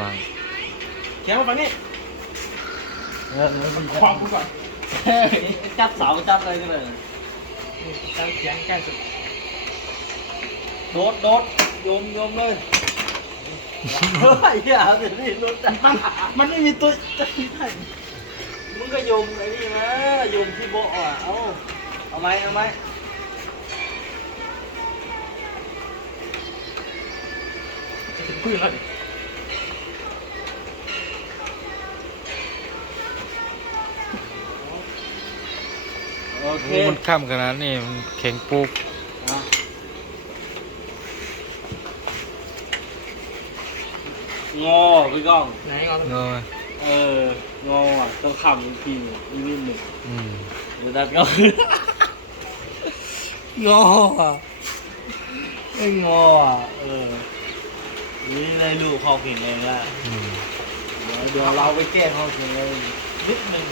วางเขียนมาฝั่งนี้เออเออมันความกูก่อนจับเสาจับอะไรกันเลยนี่ตั้งเขียงแก้สุดโดดโดดโยมโยมเลยเฮ้ยอย่าเดี๋ยวนี้โดนจับมันมันไม่มีตัวจะพิดให้มึงก็โยมไอ้นี่นะโยมที่โบะอะเอาเอาไหมเอาไหมจะถึงพื้นแล้วดิ เคโอ้มันค่ำขนาดนี้มันแข็งปุ๊บอะงอพี่ก้อง ไหนงอนเงยเอองออะต้องขำอีกทีหนึ่งอีกนิดหนึ่งอืมเดี๋ยวดัดก็ งออะไม่งออะเออ นี่ในลูกเขาเก่งเองอะอืม เดี๋ยวเดี๋ยวเราไปแก้เขาเก่งเองนิดหนึ่ง